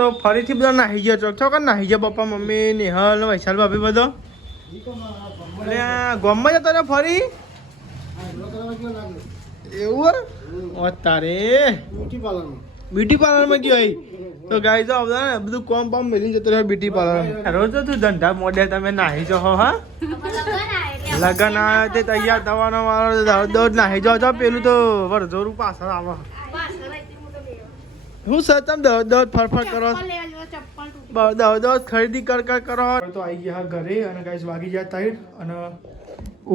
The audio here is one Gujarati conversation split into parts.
તો ફરીથી બધા નાહી ગયો ચોક ચોક નાહી ગયો પપ્પા મમ્મી નેહલ વૈશાલ ભાભી બધો ગોમમાં જતો ને ફરી એવું તારે બ્યુટી પાર્લરમાં ગયો તો ગાઈ તો બધા ને બધું કોમ પામ મેલી જતો રહ્યો બ્યુટી પાર્લર રોજ તું ધંધા મોડે તમે નાહી જાઓ હા લગન આવે તે તૈયાર થવાનો વાળો દોડ નાહી જાઓ પેલું તો વરજોરું પાછળ આવે હું સચમ દોડ ફરફર કરો દોડ ખરીદી કરો તો આવી ગયા ઘરે અને ગાઈસ વાગી ગયા 3 અને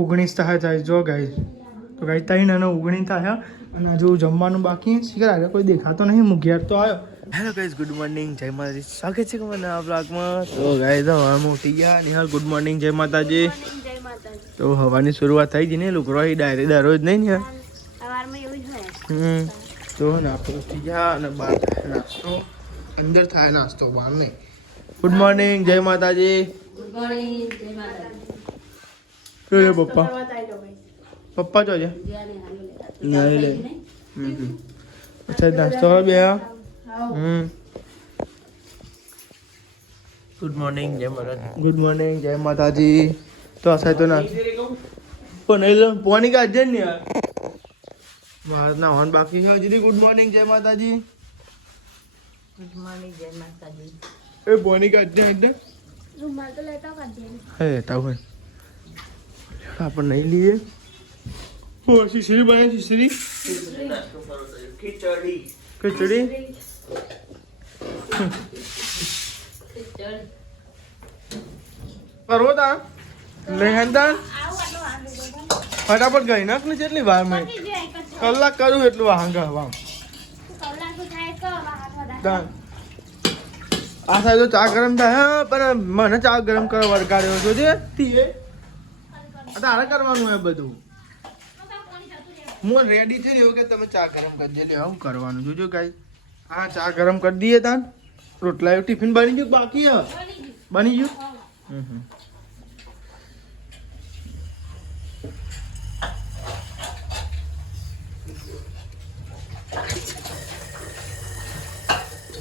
19 થાય જો ગાઈસ તો ગાઈસ 3 અને 19 થાય અને હજુ જમવાનું બાકી શીખર આજે કોઈ દેખાતો નહીં મુઘિયાર તો આવ્યો હેલો ગાઈસ ગુડ મોર્નિંગ જય માતાજી સ્વાગત છે તમને આ બ્લોગમાં તો ગાઈસ હવામાં ઉઠી ગયા નિહાલ ગુડ મોર્નિંગ જય માતાજી તો હવાની શરૂઆત થઈ ગઈ ને લુકરો ડાયરી દરરોજ નહીં ને સવારમાં એવું જ હોય તો ને આપણે ઉઠી ગયા અને બહાર નાસ્તો અંદર થાય નાસ્તો બહાર નહીં ગુડ મોર્નિંગ જય માતાજી ગુડ મોર્નિંગ જય માતાજી પપ્પા પપ્પા જો છે નહીં લે અચ્છા નાસ્તો બે ગુડ મોર્નિંગ જય માતાજી ગુડ મોર્નિંગ જય માતાજી તો આ તો ના પણ પોની કાઢે ને યાર મારા ના હોન બાકી છે જીદી ગુડ મોર્નિંગ જય માતાજી ગુડ મોર્નિંગ જય માતાજી એ પોની કાઢે એટલે રૂમાલ તો લેતા કાઢે હે લેતા હોય આપણ નહીં લીએ ઓ શીશરી બને શીશરી ખીચડી ખીચડી કરવો તા લેહેંદા ફટાફટ ગઈ નાખ ને કેટલી વાર મેં કલાક કરું એટલું હાંગા વામ આ સાહેબ તો ચા ગરમ થાય પણ મને ચા ગરમ કરવા વળગાડ્યો જોજે તારે કરવાનું એ બધું હું રેડી થઈ રહ્યો કે તમે ચા ગરમ કરી દેજો આવું કરવાનું જોજો ગાઈ હા ચા ગરમ કરી દઈએ તાન રોટલા ટિફિન બની ગયું બાકી બની ગયું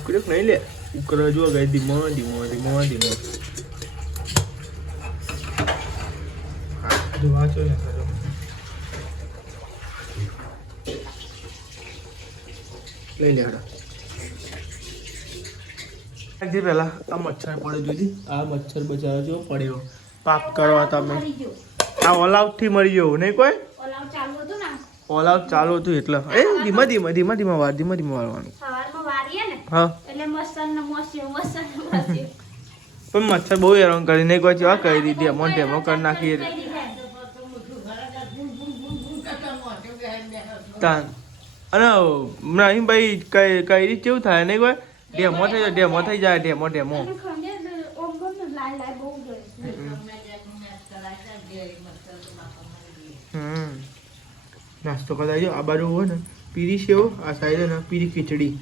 ઉકળ્યો નહીં લે ઉકળો જો ગાઈ ધીમો ધીમો ધીમો ધીમો હા વાંચો ને લઈ લે હડા પેલા આ મચ્છર પડે જોજી આ મચ્છર બચાવો જો પડ્યો પાપ કરવા તમે આ ઓલાઉટ થી મરી ગયો નહીં કોઈ ઓલાઉટ ચાલુ હતું એટલે એ ધીમા ધીમા ધીમા ધીમા વાર ધીમા ધીમા વાળવાનું હા પણ મચ્છર બહુ હેરાન કરી નહીં કોઈ આ કહી દીધી અમોન ડેમો કરી નાખી તાન અને નહીં ભાઈ કઈ રીત કેવું થાય નહીં કોઈ ડેમો થઈ જાય ડેમો નાસ્તો કરતા જો આ બાજુ હોય ને પીરી સેવ આ સાઈડ ને પીરી ખીચડી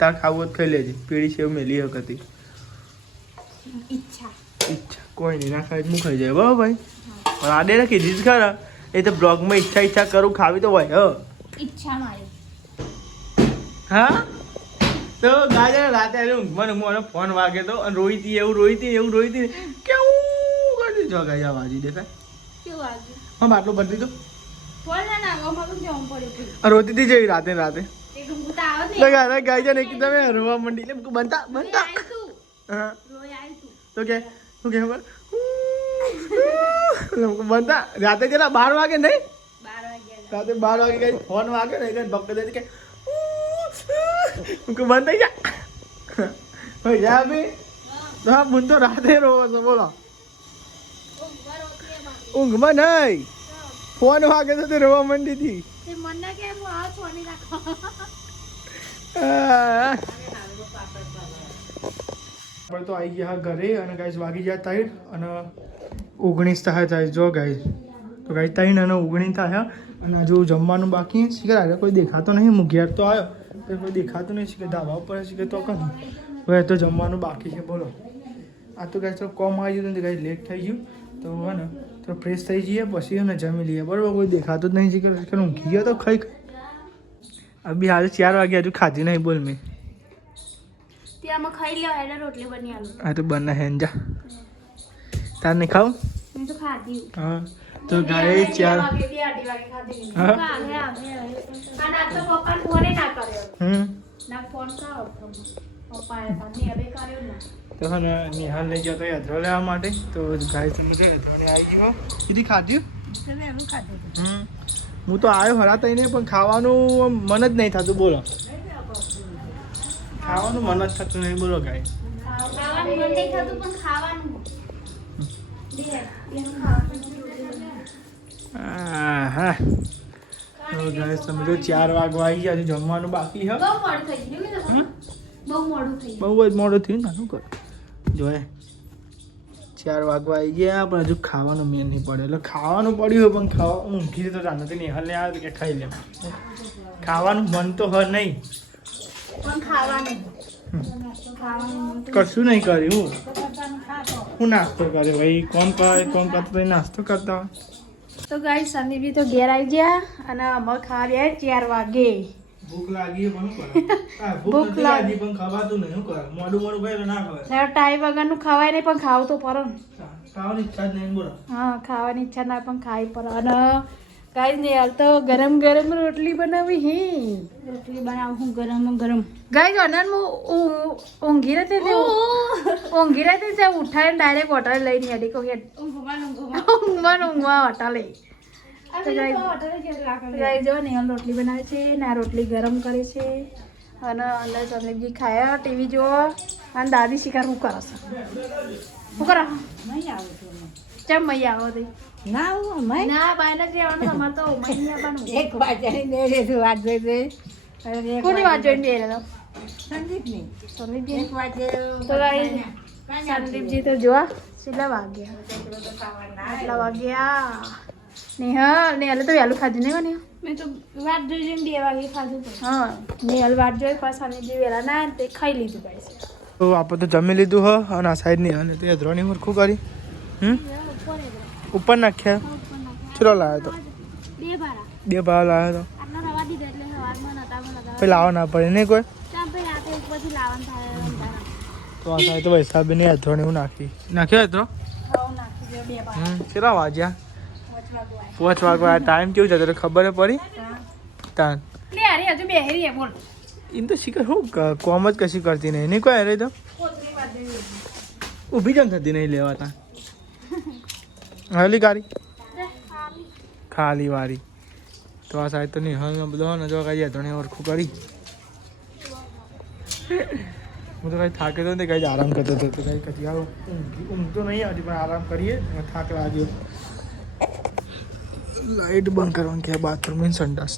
તાર ખાવું ખાઈ લેજે પીળી સેવ મેલી હતી ઈચ્છા કોઈ નહીં ના ખાઈ હું ખાઈ જાય બરાબર ભાઈ પણ આડે ને કીધી જ ખરા એ તો બ્લોગમાં ઈચ્છા કરું ખાવી તો હોય ઈચ્છા મારી હા તો ગાજે રાતે મને ફોન વાગે તો અને રોઈતી કેવું કરી જો ગાજા વાજી દેખાય કેવું વાગ્યું હા બાટલો ભરી દીધો ફોન ના આગમાં તો જમ પડ્યો રોતી હતી જેવી રાતે લગા ગાજા ને કે તમે રોવા મંડી લે બનતા હા તો કે શું કે ખબર બનતા રાતે જરા 12 વાગે નહીં રાતે 12 વાગે કઈ ફોન વાગે ને ભક્ત દે કે બંધ થઈ જા જા બી હા બુન તો રાતે રોવો છો બોલો ઊંઘમાં નહીં ફોન વાગે તો તે રોવા માંડી હતી તો આવી ગયા ઘરે અને ગાઈસ વાગી ગયા 3 અને 19 થાય જો ગાઈસ તો ગાઈસ 3 અને 19 થાય અને હજુ જમવાનું બાકી શીખર આજે કોઈ દેખાતો નહીં મુઘિયાર તો આવ્યો તો કોઈ દેખાતું નહીં શીખર ધાબા ઉપર શીખર તો કશું હવે તો જમવાનું બાકી છે બોલો આ તો ગાઈસ કોમ આવી ગયું ગાઈસ લેટ થઈ ગયું તો હે ને તો ફ્રેશ થઈ જઈએ પછી ને જમી લઈએ બરાબર કોઈ દેખાતું જ નહીં શીખર ઊંઘી ગયો તો ખાઈ અભી હાલ 4 વાગે હજુ ખાધી નહીં બોલ મેં આમાં ખાઈ લ્યો એટલે રોટલી બની આલું. આ તો બને હે જા તાર નહીં ખાવ મેં તો ખાધી. હા તો ગાય 4 વાગે 2:30 વાગે ખાધી. હા અને આ તો પપ્પા ફોને ના કર્યો. ના ફોન કરો પપ્પા એ તને હવે કર્યો ને. તો હને નિહાલ લઈ ગયો તો યાત્રા લેવા માટે તો ગાય તમે જે યાત્રાને આવી ગયો કીધી ખાધ્યું તમે એનું ખાધું. હું તો આવ્યો હરા તઈને પણ ખાવાનું મન જ નહીં થતું બોલો ખાવાનું મન જ થતું નહીં બોલો ગાય ખાવાનું મન નહીં થતું પણ ખાવાનું હા તો ગાય તમે તો 4 વાગવા આવી ગયા જમવાનું બાકી હે બહુ મોડું થઈ ગયું ને બહુ મોડું થઈ ગયું. બહુ જ મોડું થયું ને શું કર જોયે 4 વાગવા આવી ગયા પણ હજુ ખાવાનું મેન નહીં પડે એટલે ખાવાનું પડ્યું હોય પણ ખાવા ઊંઘી તો નથી નિહાલ ને આવે કે ખાઈ લે ખાવાનું મન તો હ નહીં પણ ખાવાનું કશું નહીં કર્યું હું નાસ્તો કર્યો ભાઈ કોણ કરતો તો નાસ્તો કરતા હોય તો ગાઈસ સંદીપજી તો ઘેર આવી ગયા અને અમે ખાવા ગયા 4 વાગે. ભૂખ લાગી પણ ભૂખ લાગી પણ ખવાતું નહીં શું કરે મોડું ભાઈ ના ખવાય ટાઈમ વગરનું ખવાય નહીં પણ ખાવું તો પડે ને. ખાવાની ઈચ્છા જ નહીં બોલો હા ખાવાની ઈચ્છા ના પણ ખાઈ પડે અને ગાઈસ ને હાલ તો ગરમ ગરમ રોટલી બનાવી હે રોટલી બનાવું હું ગરમ ગાઈસ અનન ઊંઘી રહેતી તે ઉઠાઈને ડાયરેક્ટ હોટલ લઈને હેડી કો હેડ ઊંઘવા હોટલે તો ગાઈસ જો ને રોટલી બનાવે છે ને આ રોટલી ગરમ કરે છે અને અંદર સંદીપજી ખાયા ટીવી જોવો અને દાદી શિકાર શું કરે છે શું કરો ચમ મૈયા આવો તઈ ના બાયને જ રહેવાનું તમારે તો મૈયા આવવાનું. એક વાજાની દે છે વાત જોઈ કોની વાત જોઈને બેરે તો સંદીપની સંદીપજી એક વાજે તો ગાઈસ સંદીપજી તો જોવા કેટલા વાગ્યા આટલા વાગ્યા નેહલ તો વહેલું ખાધું નહીં મને મેં તો વાત જોઈને 2 વાગે ખાધું. હા નેહલ વાત જોઈ પાછા સંદીપજી વહેલા ના તે ખાઈ લીધું ગાઈસ. તો આપણે તો જમી લીધું હ અને આ સાઈડ ની અને તે ધ્રોની મૂર્ખું કરી ઉપર નાખ્યા ચલો લાવ્યો તો 2 ભારા 2 ભાવ લાવ્યો તો આટલા રવા દીધો એટલે સવારમાં નતા પછી લાવવા ના પડે નહીં કોઈ ચાલ ભાઈ રાતે ઉપરથી લાવવાનું થાય તો આ સાઈડ તો વૈસાબીને ધ્રોની હું નાખ્યો હતો ખાવ નાખી દે 2 ભારા કેટલા વાગ્યા 5 વાગવા ટાઈમ કેવું જતો ખબર પડી તાન લે અરે હજુ બેહરી હે બોલ એમ તો શીખર હું કોમ જ કશી કરતી નહીં નહીં કોઈ અરે તો ઊભી જમ થતી નહીં લેવાતા હાલી કારી ખાલી વારી તો આ સાઈડ તો નહીં હાલ બધો ને જો કઈ ધણી ઓળખું કરી હું તો કઈ થાકે તો ને કઈ આરામ કરતો હતો તો કઈ કદી આવો ઊંઘ તો નહીં આવતી પણ આરામ કરીએ થાક લાગ્યો લાઈટ બંધ કરવાનું કે બાથરૂમ ની સંડાસ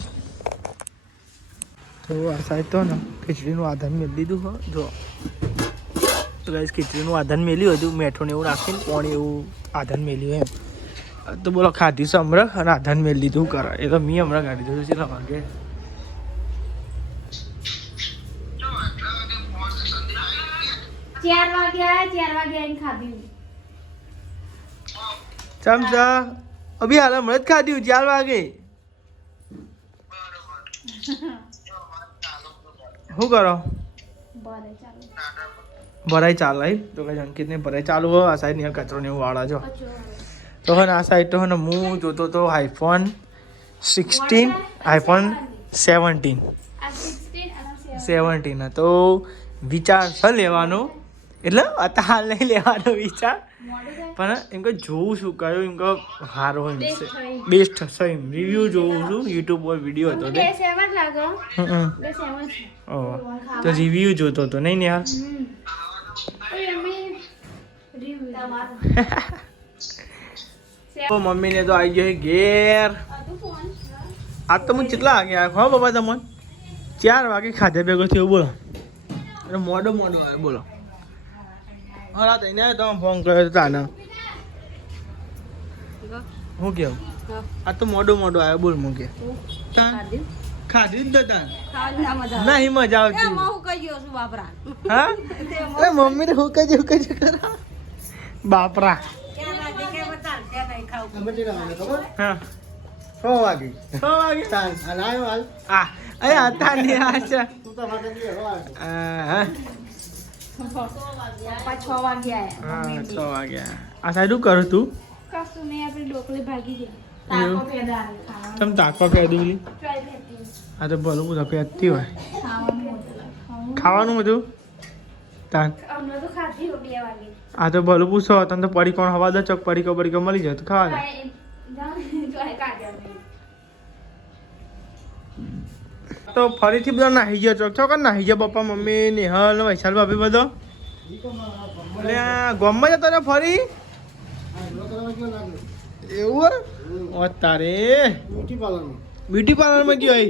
તો આ સાઈડ તો ને ખીચડીનું આધાન મેળ દીધું હો જો તો ગાઈસ ખીચડીનું આધાન મેલ્યું હતું મેઠું ને એવું રાખીને પાણી એવું આધાન મેલ્યું એમ તો બોલો ખાધી સમર અને આધાન મેળ દીધું કરે એ તો મેં હમણાં ગાડી જોયું છે વાગે 4 વાગે આવીને ખાધી ચમચા અભી હાલ હમણાં જ ખાધ્યું 4 વાગે શું કરો ભરાઈ ચાલે તો કઈ અંકિત ને ભરાઈ ચાલુ હોય આ સાઈડ ને કચરો ને એવું વાળા જો તો હે આ સાઈડ તો હે હું જોતો તો આઈફોન 16 આઈફોન 17 તો વિચાર છે લેવાનો એટલે અત્યારે નહીં લેવાનો વિચાર પણ એમ કે જોઉં છું કયો એમ કે સારો એમ છે બેસ્ટ હશે એમ રિવ્યૂ જોઉં છું યુટ્યુબ પર વિડીયો હતો તો રિવ્યૂ જોતો હતો નહીં ને યાર મમ્મી ને તો આવી ગયો ઘેર આજ તો હું કેટલા વાગે આવ્યો હા બાબા તમને 4 વાગે ખાધે ભેગો થયો બોલો અને મોડો આવ્યો બોલો હા તઈને તમે ફોન કર્યો તાને હું કેવું આ તો મોડો આવ્યો બોલ મૂકે ખાધી જ તાન નહીં મજા આવતી હા મમ્મી ને હું કઈ કરા બાપરા હા 6 વાગે અરે હતા ને પપ્પા 6 વાગે આયા. હા 6 વાગ્યા. આ સાઈડ શું કરું તું? કશું નહીં, આપણે ઢોકળી ભાગી દે. એવું? તાકો પેદા ખાવાનું. તમે તાકવા કહી દીધી. ટ્રાય કરતી. આ તો ભલું બધું પહેરતી હોય. ખાવાનું મોટું. ખાવાનું બધું તાન અમને તો ખાધી હો 2 વાગે. આ તો ભલું પૂછો તને તો પડી કોણ હવા દો ચોક પડીકો મળી જાય તો ખાવા દે. ટ્રાય કાઢ્યા. તો ફરીથી બધા નાહી ગયો ચોક ચોક નાહી ગયો પપ્પા મમ્મી નેહલ વૈશાલ ભાભી બધો ગોમમાં જતો ને ફરી એવું ઓ તારે બ્યુટી પાર્લરમાં ગયો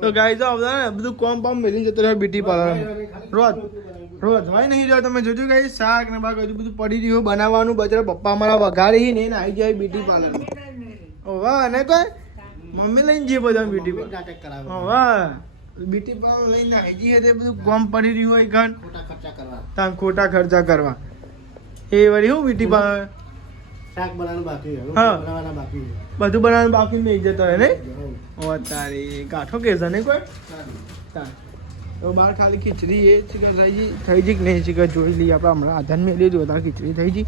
તો ગાય તો બધા ને બધું કોમ પામ મેલી જતો રહ્યો બ્યુટી પાર્લર રોજ હોય નહીં રહ્યો તમે જોજો ગાય શાક ને બાક હજુ બધું પડી રહ્યું બનાવવાનું બજાર પપ્પા અમારા વઘારી ને આવી જાય બ્યુટી પાર્લર ઓ વાહ ને કોઈ મમ્મી લઈને જઈએ બધા બ્યુટી પાર્લર વાહ બ્યુટી પાર્લર લઈને આવી જઈએ તે બધું ગોમ પડી રહ્યું હોય ઘર ખોટા ખર્ચા કરવા એ વળી હું બ્યુટી પાર્લર શાક બનાવવાનું બાકી છે હા. બનાવવાના બાકી છે બધું બનાવવાનું બાકી મેં જતો હોય ને ઓ તારી કાઠો કે છે ને કોઈ તો બહાર ખાલી ખીચડી એ ચિકન થઈ ગઈ કે નહીં ચિકન જોઈ લઈએ આપણે હમણાં આધાર મેં લીધું વધારે ખીચડી થઈ ગઈ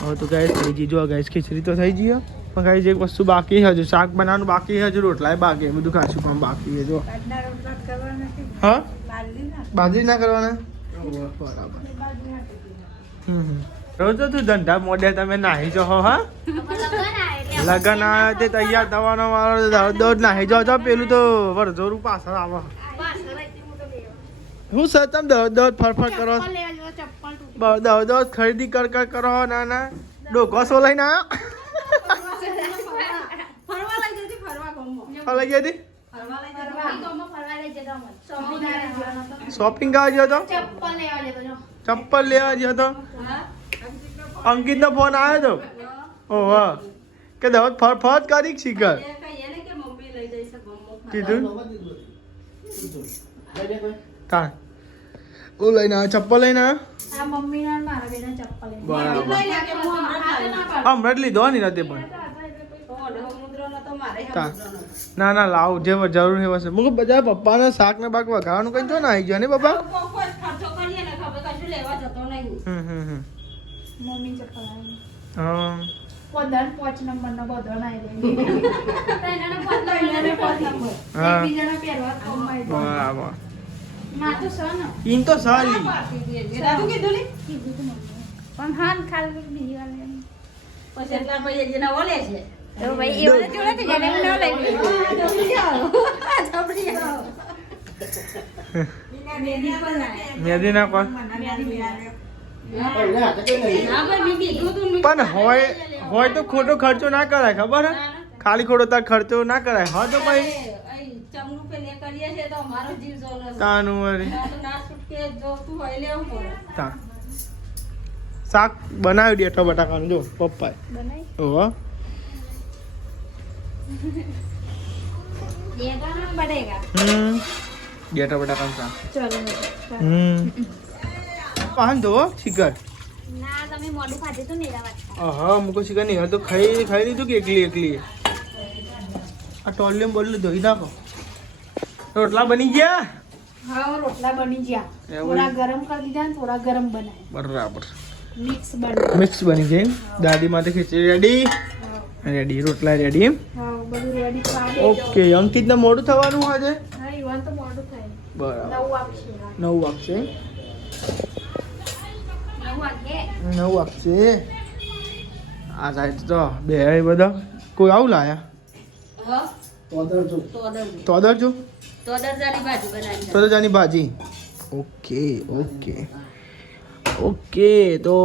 હવે તો ગાય થઈ ગઈ જો ગાય ખીચડી તો થઈ ગઈ પણ ગાય એક વસ્તુ બાકી છે હજુ શાક બનાવવાનું બાકી છે હજુ રોટલાય બાકી બધું ખાસું પણ બાકી છે જો હા બાજરી ના કરવાના બરાબર રોજ તું ધંધા મોડે તમે નાહી જાઓ હા લગન આવે તે તૈયાર થવાનો વાળો દોડ નાહી જાઓ છો પેલું તો વરજોરું પાછળ આવે હું સર તમે દોડ ફરફર કરો દોડ ખરીદી કર કરો ના ના ડોકો સો લઈને આવ્યો લઈ ગયા હતી શોપિંગ કરવા ગયો તો ચપ્પલ લેવા ગયો તો અંકિત નો ફોન આવ્યો તો ઓહો કે દવા ફરફર કરી શીખર કીધું તા હું લઈને આવ્યો ચપ્પલ લઈને આવ્યો બરાબર હમણાં જ લીધો ને રાતે પણ તા ના ના લાવ જે જરૂર છે વસે મુક બધા પપ્પાના શાક ને બાક વઘારવાનું કઈ જો ના આવી ગયો ને પપ્પા મમ્મી ચપ્પલ આવી. હા પોદાન 5 નંબરનો બધો નાઈ લે. તૈનાને 5 નંબર. હા. એકબીજાના પહેરવા કમાઈ દો. બરાબર ના તો સન. ઈન તો સારી કીધું તો મમ્મી. પણ હાન ખાલી બીજી વાર લે. પછી એટલા પૈસા જેના ઓલે છે તો ભાઈ એ વાળા જોડે તો જાને ન લઈ લે. મેદી ના કોણ હા ભાઈ મેં કીધું તું પણ હોય તો ખોટો ખર્ચો ના કરાય ખબર હે ખાલી ખોટો તાર ખર્ચો ના કરાય હા તો ભાઈ ચમનું પે લે કરીએ છે તો અમારો જીવ જોનો છે તાનું વળી ના છૂટકે જો તું હોય લેવું પડે તા શાક બનાવી દેઠો બટાકાનું જો પપ્પાએ બનાઈ. ઓહો દેગા ના બનેગા. દેઠો બટાકાનું શાક ચલો. પાન દો શિખર ના તમે મોડું ખાધું તો નહીં રાવા. હા મુકો શિખર નહીં હા તો ખાઈ લીધું કે એકલી આ ટોલિયમ બોલી ધોઈ નાખો રોટલા બની ગયા હા રોટલા બની ગયા. એવું? થોડા ગરમ કરી દીધા ને થોડા ગરમ બનાય. બરાબર મિક્સ બને. મિક્સ બની જાય દાદી માટે ખીચડી રેડી રોટલા રેડી હા બધું રેડી પાડી. ઓકે અંકિતને મોડું થવાનું આજે હા ઈવન તો મોડું થાય. બરાબર 9 વાગશે. 9 વાગશે 9 વાગે. 9 વાગશે આ સાઈડ તો બે બધા કોઈ આવું લાયા હા તો તોદર દરજાની ભાજી બનાવી તોદરજાની ભાજી ઓકે ઓકે ઓકે તો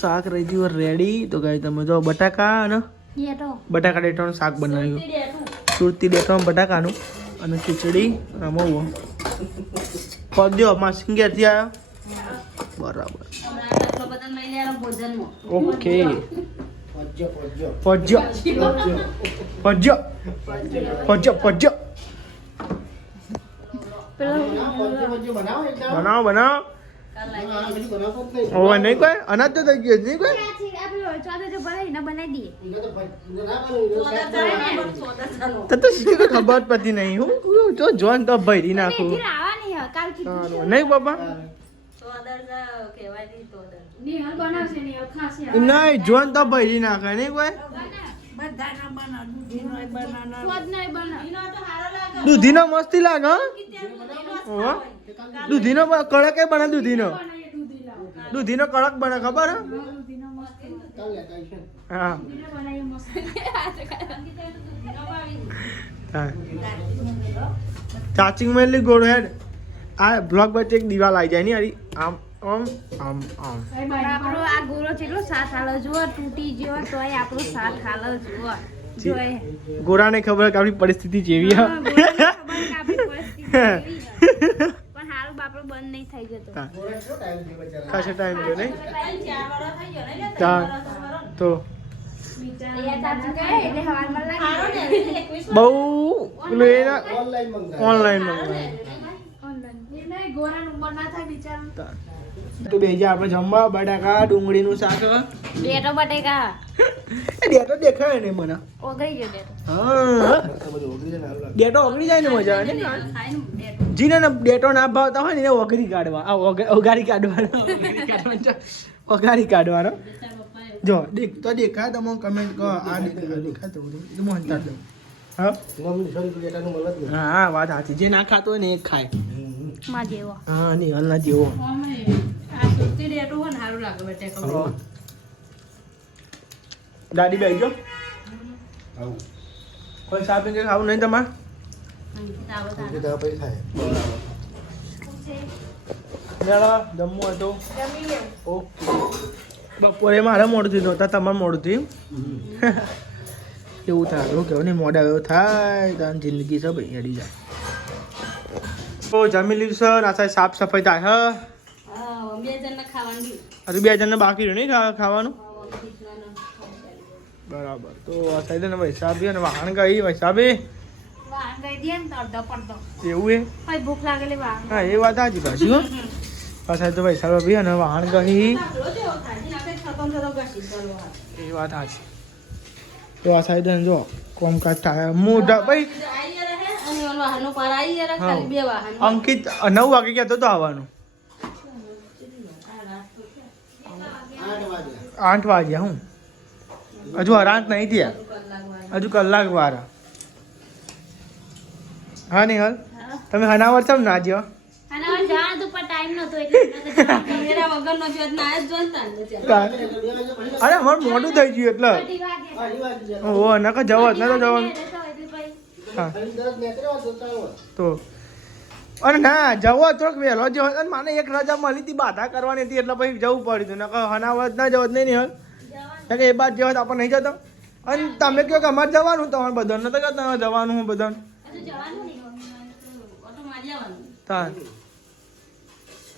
શાક રહી ગયું રેડી તો ગાય તમે જો બટાકા અને યેટો. બટાકા ડેટાનું શાક બનાવ્યું સુરતી ડેટાનું બટાકાનું અને ખીચડી રમવું પદ્યો માસી ઘેરથી આવ્યો બરાબર ઓકે પજ્ય પજ્ય પજ્ય પજ્ય બનાવો બનાવો ઓવે નહીં કોઈ અનાજ તો થઈ ગયું નહીં કોઈ તો શીખે ખબર જ પડતી નહીં હું જો જોન તો ભરી નાખું નહીં બાપા તોદર કહેવાય નહીં તોદર. નિહાલ બનાવશે નિહાલ ખાશે નહીં જોન તો ભરી નાખે નહીં કોઈ બધાના બનાવ દૂધીનો બનાવ સ્વાદ નહીં બનાવ એનો તો સારો લાગે. દૂધીનો મસ્તી લાગે હો. એનો જ ઓહો. ખાવાય. દૂધીનો કડક એ બને દૂધીનો બનાવીએ દૂધી લાવો દૂધીનો કડક બને ખબર હે? દૂધીનો મસ્ત કાલ લેતા આવીશું. હા દૂધીનો બનાવીએ મસ્ત હા ચાચિંગ માં એટલી ગોળ હેડ આ બ્લોક વચ્ચે એક દિવાલ આવી જાય ને યારી આમ આમ આમ આમ આપણો આ ગોળો કેટલો સાથ હાલો જુઓ તૂટી ગયો તોય આપણો સાથ હાલો જુઓ જોય. ગોરાને ખબર કે આપણી પરિસ્થિતિ જેવી હે. હા, ગોળાને ખબર કે આપણી પરિસ્થિતિ કેવી છે. પણ હારું બાપડો બંધ નહીં થઈ જતો. હા. થોડો એટલો ટાઈમ છે બચારા. ખાસો ટાઈમ ગયો નહીં 4 વર્ષ થઈ ગયો ને લે, ચાર. 3 વર્ષ વરો. તો અહીંયા ચાચી કહે એટલે હવારમાં લાગી. હારો ને 21 બહુ પેલું એના ઓનલાઈન મંગાવે. ઓનલાઈન મંગાવે ઓનલાઈન નહીં ગોરા નંબર ના થાય બિચારા તો બેજા આપણે જમવા બટાકા ડુંગળીનું શાક બેટો બટેકા એ ડેટો દેખાય ને મને ઓગળી ગયો બેટો. હા આ બધું ઓગળી જાય ને સારું લાગે. ડેટો ઓગળી જાય ને મજા આવે ને ખાય ને બેટો. જીને ને ડેટો ના ભાવતા હોય ને એને ઓગળી કાઢવા આ ઓગાળી કાઢવાનો ઓગાળી કાઢવાનો જો તો દેખાય તમે કમેન્ટ કરો આ દેખાય તો હું હંતાડ દઉં હા ગમની સોરી બેટાનું મળે જ નહીં. હા વાત સાચી જે ના ખાતો હોય ને એ જ ખાય માં જેવો. હા નહીં હલના જેવો આ સુરતી બેટો હોય ને સારું લાગે બટેકા. ગાડી બેસજો આવું. કોઈ શોપિંગ કે ખાવું નહીં તમારે તાવો તાવો. બીજા પછી થાય. મેળા જમવું હતું ઓકે બપોરે મારે મોડું થયું નહોતા તમારે મોડું થયું એવું થાય એવું કેવું નહીં મોડા એવું થાય તો આમ જિંદગી છે ભાઈ હેડી જાય તો જમી લીધું સર આ સાહેબ સાફ સફાઈ થાય હા, બે જણને ખાવાનું બી. હજુ 2 જણને બાકી રહ્યું નહીં ખાવાનું દીકરાને ખાવાનું. બરાબર તો આ સાઈડ ને વૈસાબી અને વાહન ગઈ વૈસાબી વાહન ગઈ દે ને તો અડધો પડધો એવું એ ભાઈ ભૂખ લાગેલી વાહન હા એ વાત સાચી પાછી હો આ સાઈડ તો વૈસાબી અને વાહન ગઈ ઢાકલો જેવો થાય. જેને આપણે થતો ને થતો ઘસી કરવો હોય. એ વાત સાચી તો આ સાઈડ જો કોમકાજ થાય મોઢા ભાઈ આઈ રહે અને ઓલો વાહનો પર આઈ રહે હા. ખાલી બે વાહન. અંકિત 9 વાગે કહેતો તો આવવાનું 8 વાગ્યા હું હજુ હરાંત નહીં થયા હજુ કલાક વાળા હા નહીં હાલ તમે હનાવર છો ના જ્યો અને હવે જવાનું તો પણ ટાઈમ નતો એટલે કેમેરા વગરનો જો ના જ જોનતા ને અરે અમારું મોડું થઈ ગયું એટલે ઓ નકર જવા જ નતો જવાનું હા ખાલી દરજ નીકળ્યો હોત તો ચાલો. તો અને ના જવો થોડોક વહેલો જવો અને મને એક રજા મળી હતી બાધા કરવાની હતી એટલે પછી જવું પડ્યું હતું નકર હનાવત ના જવું નહીં હાલ કે એ બાદ જવા આપણે નહીં જતો અને તમે કહો કે અમારે જવાનું તમારે બધાને નતો કહેતા જવાનું હું બધાને હજુ જવાનું નહીં ઓટો મારી આવવાનું. તા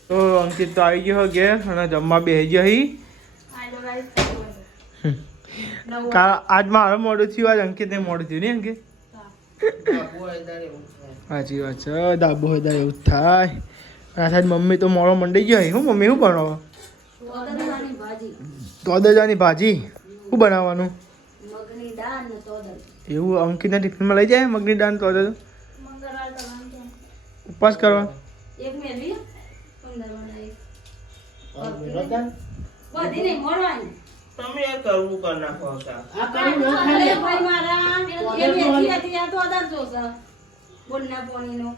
તો અંકિત તો આવી ગયો ઘેર અને જમવા બેસી ગયો હી આજ મારે મોડું થયું આજ અંકિતને મોડું થયું નહીં અંકિત બાપુ હોય ત્યારે એવું થાય. સાચી વાત છે દાબો હોય એવું જ થાય આ સાઈડ મમ્મી તો મોડો મંડી ગયો હું મમ્મી શું બનાવો તોદરવાની ભાજી, તોદજાની ભાજી શું બનાવવાનું મગની દાળ ને તોદર. એવું અંકિતના ટિફિનમાં લઈ જાય મગની દાળ તોદજ મંગળવાર કરવાનું છે. ઉપવાસ કરવા એક મેળવી 15 બનાવી. આ મેળવતા? બધી નહીં મોડવાની. તમે યાર કરવું કર નાખો આ કરી ન અરે ખાય. ભાઈ મારા એ મેથી હતી આ તોદર જોશે. બોલના પોણીનો.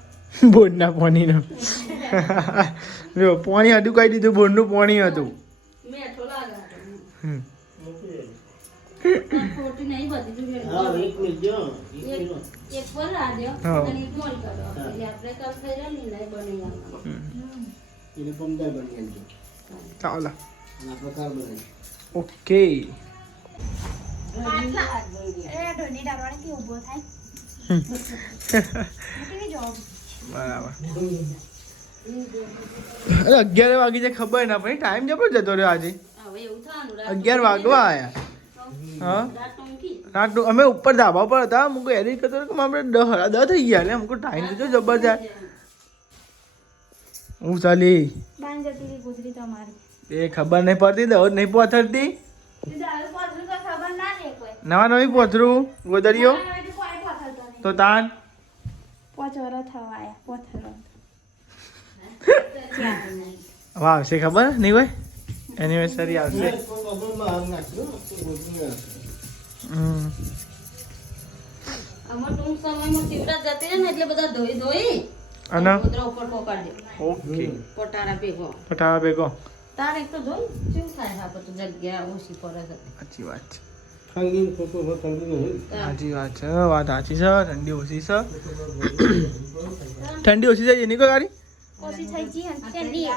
બોરના પાણીનો જો પાણી હતું કહી દીધું બોરનું પાણી હતું મેઠો લાગે. હમ. ખોટી નહીં બધી જ મેળવી. હા, એક મિનિટ જો. એક એક મિનિટ. એક પર રાખ્યો હા. અને એક મોલ કર્યો. એટલે આપણે કાલ થઈ જાય ને નહીં બની આવવાનું. એને પમદાર બની આવજો. ચાલો અને આપણે કાર બનાવી. ઓકે ઢોની ડાળવાની થી ઊભો થાય કેવી જોબ બરાબર અરે 11 વાગી જાય ખબર ના પડી ટાઈમ જબરો જતો રહ્યો આજે હવે એવું થવાનું. 11 વાગવા આયા હા રાત મૂકી. રાતનું અમે ઉપર ધાબા પર હતા અમુક એડિટ કરતો હતો કે આપણે 10 થઈ ગયા એટલે અમુક ટાઈમ તો જો જબર જાય હું ચાલી બાન જતી રહી ગુજરી તમારી એ ખબર નહીં પડતી દવા નહીં પહોંચતી ખબર ના લે કોઈ નવા નવી પહોંચરું ગોદરીઓ કોઈ પથરતો નહીં તો તાન 5 વર્ષ થવા આયા 5 વર્ષ હવે આવશે ખબર નહીં ભાઈ એનિવર્સરી આવશે હમ આમાં ટૂંક સમયમાં શિવરાત જતી રહે ને એટલે બધા ધોઈ અને ગોદરા ઉપર પોકાડી દે ઓકે પોટારા ભેગો પટાવા ભેગો તાર એક તો જોઈ શું થાય આ બધું જગ્યા ઓછી પડે છે સાચી વાત છે ખાંગી ફોટો ઠંડી નહીં સાચી વાત છે વાત સાચી છે ઠંડી ઓછી છે ઠંડી ઓછી છે એની કોઈ ગાડી ઓછી થઈ ગઈ ઠંડી આ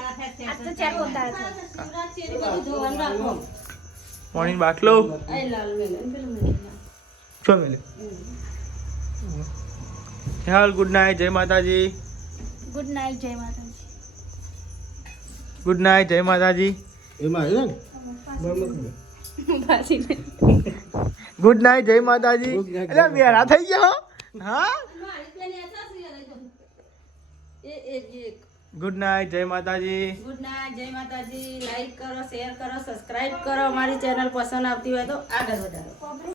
તો ચેક હોતા હતા શિવરાત છે એટલે બધું ધોવાનું રાખો પાણી બાટલો એ લાલ મેલે પેલું મેલે છો મેલે હાલ ગુડ નાઇટ જય માતાજી ગુડ નાઇટ જય માતાજી ગુડ નાઇટ જય માતાજી એમાં હે ને ગુડ નાઇટ જય માતાજી Good night, એટલે મેરા થઈ ગયા હા મારી પેલી એસા એ ગુડ નાઇટ જય માતાજી ગુડ નાઇટ જય માતાજી લાઈક કરો શેર કરો સબસ્ક્રાઇબ કરો અમારી ચેનલ પસંદ આવતી હોય તો આગળ વધારો